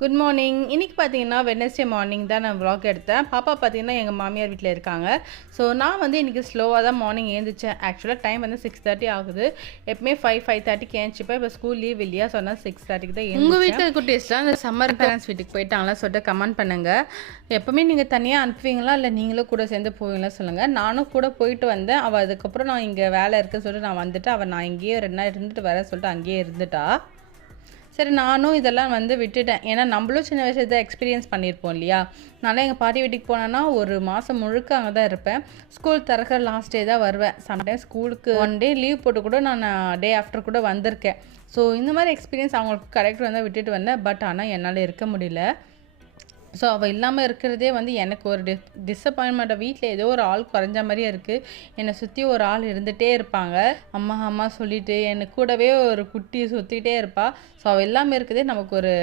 Good morning. இன்றைக்கி பார்த்தீங்கன்னா Wednesday morning தான் நான் vlog எடுத்தேன். பாப்பா பார்த்தீங்கன்னா எங்கள் மாமியார் வீட்டில் இருக்காங்க. ஸோ நான் வந்து இன்றைக்கி ஸ்லோவாக தான் மார்னிங் எழுந்திரிச்சேன். ஆக்சுவலாக டைம் வந்து 6:30 ஆகுது. எப்பவுமே 5:30க்கு ஏஞ்சிப்பேன். இப்போ ஸ்கூல் லீவ் இல்லையா, ஸோ அதனால் 6:30க்கு தான் எழுந்திரிச்சேன். உங்கள் வீட்டில் குட்டீஸ்லாம் இந்த சம்மர் பேரண்ட்ஸ் வீட்டுக்கு போயிட்டாங்களா சொல்லிட்டு கமெண்ட் பண்ணுங்கள். எப்போவுமே நீங்கள் தனியாக அனுப்புவீங்களா இல்லை நீங்களும் கூட சேர்ந்து போவீங்களா சொல்லுங்கள். நானும் கூட போயிட்டு வந்தேன். அவள் அதுக்கப்புறம் நான் இங்கே வேலை இருக்குன்னு சொல்லிட்டு நான் வந்துட்டு அவள் நான் இங்கேயே 2 நாள் இருந்துட்டு வரேன் சொல்லிட்டு அங்கேயே இருந்துட்டா. சரி, நானும் இதெல்லாம் வந்து விட்டுட்டேன். ஏன்னா நம்மளும் சின்ன வயசு தான் எக்ஸ்பீரியன்ஸ் பண்ணியிருப்போம் இல்லையா. நான்லாம் எங்கள் பாட்டி வீட்டுக்கு போனேன்னா ஒரு மாதம் முழுக்க அங்கே தான் இருப்பேன். ஸ்கூல் திறக்கிற லாஸ்ட் டே தான் வருவேன். சம்டைம்ஸ் ஸ்கூலுக்கு 1 டே லீவ் போட்டு கூட நான் டே ஆஃப்டர் கூட வந்திருக்கேன். ஸோ இந்த மாதிரி எக்ஸ்பீரியன்ஸ் அவங்களுக்கு கரெக்ட் வந்தால் விட்டுட்டு வந்தேன். பட் ஆனால் என்னால் இருக்க முடியல. ஸோ அவள் இல்லாமல் இருக்கிறதே வந்து எனக்கு ஒரு டிஸப்பாயின்மெண்ட்டை. வீட்டில் ஏதோ ஒரு ஆள் குறைஞ்ச மாதிரியே இருக்குது. என்னை சுற்றி ஒரு ஆள் இருந்துகிட்டே இருப்பாங்க. அம்மா அம்மா சொல்லிவிட்டு எனக்கு கூடவே ஒரு குட்டி சுற்றிக்கிட்டே இருப்பாள். ஸோ அவள் இல்லாமல் இருக்கிறதே நமக்கு ஒரு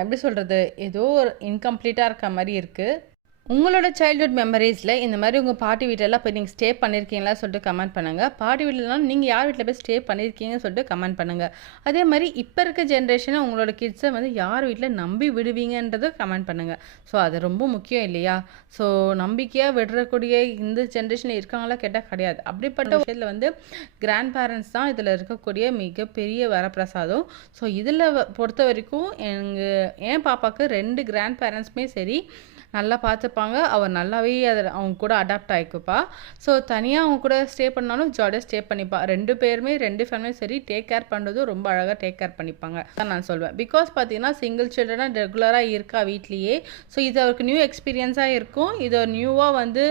எப்படி சொல்கிறது, ஏதோ ஒரு இன்கம்ப்ளீட்டாக இருக்க மாதிரி இருக்குது. உங்களோட சைல்ட்ஹுட் மெமரிஸில் இந்த மாதிரி உங்கள் பாட்டி வீட்டிலலாம் போய் நீங்கள் ஸ்டே பண்ணியிருக்கீங்களா சொல்லிட்டு கமெண்ட் பண்ணுங்கள். பாட்டி வீட்டிலலாம் நீங்கள் யார் வீட்டில் போய் ஸ்டே பண்ணியிருக்கீங்கன்னு சொல்லிட்டு கமெண்ட் பண்ணுங்கள். அதே மாதிரி இப்போ இருக்க ஜென்ரேஷனை உங்களோட கிட்ஸை வந்து யார் வீட்டில் நம்பி விடுவீங்கன்றதை கமெண்ட் பண்ணுங்கள். ஸோ அது ரொம்ப முக்கியம் இல்லையா. ஸோ நம்பிக்கையாக விடுறக்கூடிய இந்த ஜென்ரேஷனில் இருக்காங்களா கேட்டால் கிடையாது. அப்படிப்பட்ட விஷயத்தில் வந்து கிராண்ட் பேரண்ட்ஸ் தான் இதில் இருக்கக்கூடிய மிகப்பெரிய வரப்பிரசாதம். ஸோ இதில் பொறுத்த வரைக்கும் என் பாப்பாவுக்கு 2 கிராண்ட் பேரண்ட்ஸுமே சரி நல்லா பார்த்துப்பாங்க. அவள் நல்லாவே அதை அவங்க கூட அடாப்ட் ஆகிக்குப்பா. ஸோ தனியாக அவங்க கூட ஸ்டே பண்ணாலும் ஜாலியாக ஸ்டே பண்ணிப்பா. 2 பேருமே 2 ஃபேமிலியும் சரி டேக் கேர் பண்ணுறதும் ரொம்ப அழகாக டேக் கேர் பண்ணிப்பாங்க தான் நான் சொல்வேன். பிகாஸ் பார்த்தீங்கன்னா சிங்கிள் சில்ட்ரனாக ரெகுலராக இருக்கா வீட்லேயே. ஸோ இது அவருக்கு நியூ எக்ஸ்பீரியன்ஸாக இருக்கும். இதை நியூவாக வந்து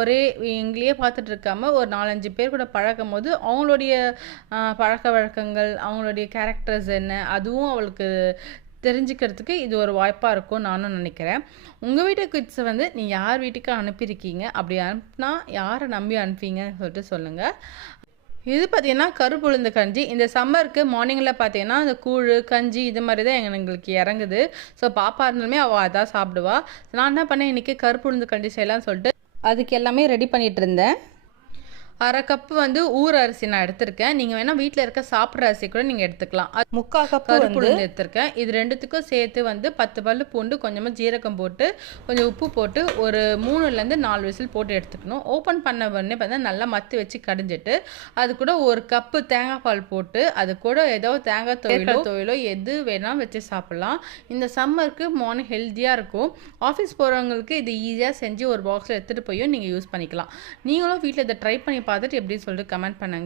ஒரே எங்களையே பார்த்துட்டு இருக்காமல் ஒரு 4-5 பேர் கூட பழகும் போது அவங்களுடைய பழக்க வழக்கங்கள், அவங்களுடைய கேரக்டர்ஸ் என்ன, அதுவும் அவளுக்கு தெரிஞ்சுக்கிறதுக்கு இது ஒரு வாய்ப்பாக இருக்கும் நானும் நினைக்கிறேன். உங்கள் வீட்டு கிட்ஸை வந்து நீங்கள் யார் வீட்டுக்கு அனுப்பியிருக்கீங்க, அப்படி அனுப்புனா யாரை நம்பி அனுப்பிங்கன்னு சொல்லிட்டு சொல்லுங்கள். இது பார்த்தீங்கன்னா கருப்புளுந்து கஞ்சி. இந்த சம்மருக்கு மார்னிங்கில் பார்த்தீங்கன்னா அந்த கூழ் கஞ்சி இது மாதிரி தான் எங்களுக்கு இறங்குது. ஸோ பாப்பா இருந்தாலுமே அவள் அதான் சாப்பிடுவா. நான் என்ன பண்ணேன், இன்றைக்கி கருப்புளுந்து கஞ்சி செய்யலாம்னு சொல்லிட்டு அதுக்கு எல்லாமே ரெடி பண்ணிகிட்டு இருந்தேன். 1/2 கப்பு வந்து ஊர் அரிசி நான் எடுத்திருக்கேன். நீங்கள் வேணால் வீட்டில் இருக்க சாப்பிட்ற அரிசி கூட நீங்கள் எடுத்துக்கலாம். 3/4 கப்பு கருப்புளுந்து எடுத்திருக்கேன். இது 2த்துக்கும் சேர்த்து வந்து 10 பல்லு பூண்டு, கொஞ்சமாக ஜீரகம் போட்டு கொஞ்சம் உப்பு போட்டு ஒரு 3லேருந்து 4 விசில் போட்டு எடுத்துக்கணும். ஓப்பன் பண்ண உடனே பார்த்தா நல்லா மத்து வச்சு கடிஞ்சிட்டு அது கூட 1 கப்பு தேங்காய் பால் போட்டு அது கூட ஏதோ தேங்காய் தொழிலோ எது வேணால் வச்சு சாப்பிட்லாம். இந்த சம்மருக்கு மார்னிங் ஹெல்த்தியாக இருக்கும். ஆஃபீஸ் போகிறவங்களுக்கு இது ஈஸியாக செஞ்சு ஒரு பாக்ஸில் எடுத்துகிட்டு போயும் நீங்கள் யூஸ் பண்ணிக்கலாம். நீங்களும் வீட்டில் இதை ட்ரை பண்ணி பார்த்துட்டு எப்படி சொல்லிட்டு கமெண்ட் பண்ணுங்கள்.